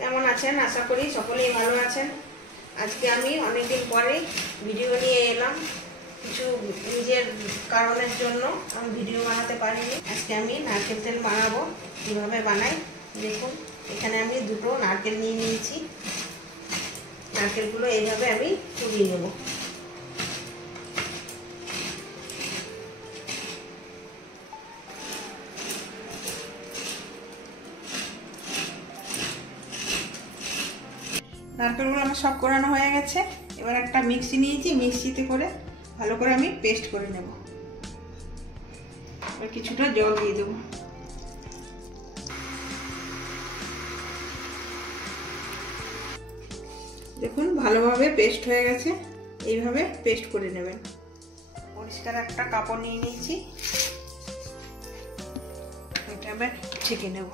কেমন আছেন? আশা করি সকলেই ভালো আছেন। আজকে আমি অনেকদিন পরে ভিডিও নিয়ে এলাম। কিছু নিজের কারণের জন্য আমি ভিডিও বানাতে পারিনি। আজকে আমি নারকেল তেল বানাবো। কীভাবে বানাই দেখুন। এখানে আমি দুটো নারকেল নিয়ে নিয়েছি। নারকেলগুলো এইভাবে আমি চুবিয়ে নেব। নারকেলগুলো আমার সব কোরানো হয়ে গেছে। এবার একটা মিক্সি নিয়েছি, মিক্সিতে করে ভালো করে আমি পেস্ট করে নেব। এবার কিছুটা জল দিয়ে দেবো। দেখুন ভালোভাবে পেস্ট হয়ে গেছে। এইভাবে পেস্ট করে নেবেন। পরিষ্কার একটা কাপড় নিয়ে নিয়েছি, এইভাবে ছেঁকে নেব।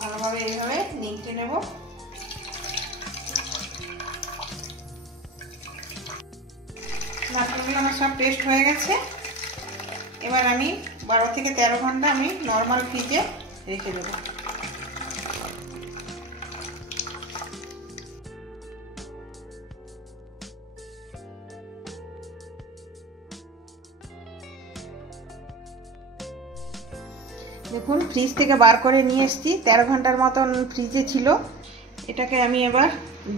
ভালোভাবে এইভাবে নিংড়ে নেব। নারকেলগুলো আমার সব পেস্ট হয়ে গেছে। এবার আমি 12 থেকে 13 ঘন্টা আমি নর্মাল ফ্রিজে রেখে দেবো। দেখুন ফ্রিজ থেকে বার করে নিয়ে এসেছি। 13 ঘন্টার মতন ফ্রিজে ছিল। এটাকে আমি এবার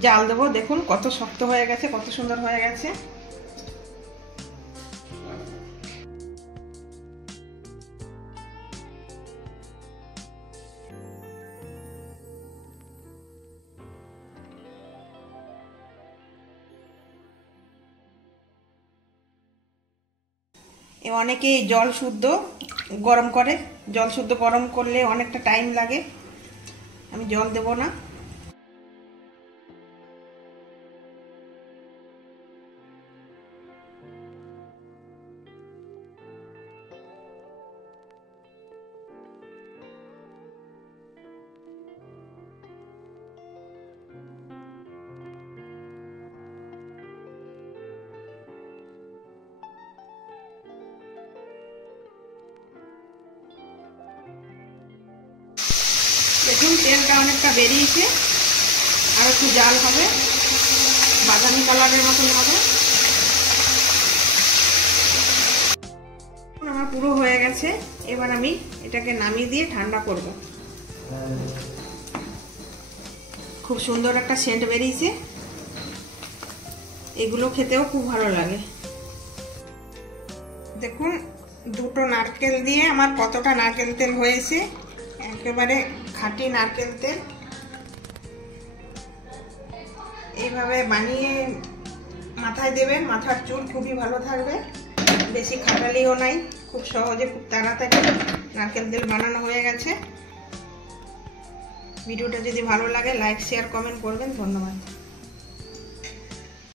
জাল দেবো। দেখুন কত শক্ত হয়ে গেছে, কত সুন্দর হয়ে গেছে। অনেকেই জল শুদ্ধ গরম করে। জল শুদ্ধ গরম করলে অনেকটা টাইম লাগে। আমি জল দেব না। দেখুন তেলটা অনেকটা বেরিয়েছে। আর একটু জাল হবে, বাদামি কালারের মতন হবে। আমার পুরো হয়ে গেছে। এবার আমি এটাকে নামিয়ে দিয়ে ঠান্ডা করব। খুব সুন্দর একটা সেন্ট বেরিয়েছে। এগুলো খেতেও খুব ভালো লাগে। দেখুন দুটো নারকেল দিয়ে আমার কতটা নারকেল তেল হয়েছে। একেবারে খাঁটি নারকেল তেল। এইভাবে বানিয়ে মাথায় দেবেন, মাথার চুল খুবই ভালো থাকবে। বেশি খাটালিও নাই, খুব সহজে খুব তাড়াতাড়ি নারকেল তেল বানানো হয়ে গেছে। ভিডিওটা যদি ভালো লাগে লাইক শেয়ার কমেন্ট করবেন। ধন্যবাদ।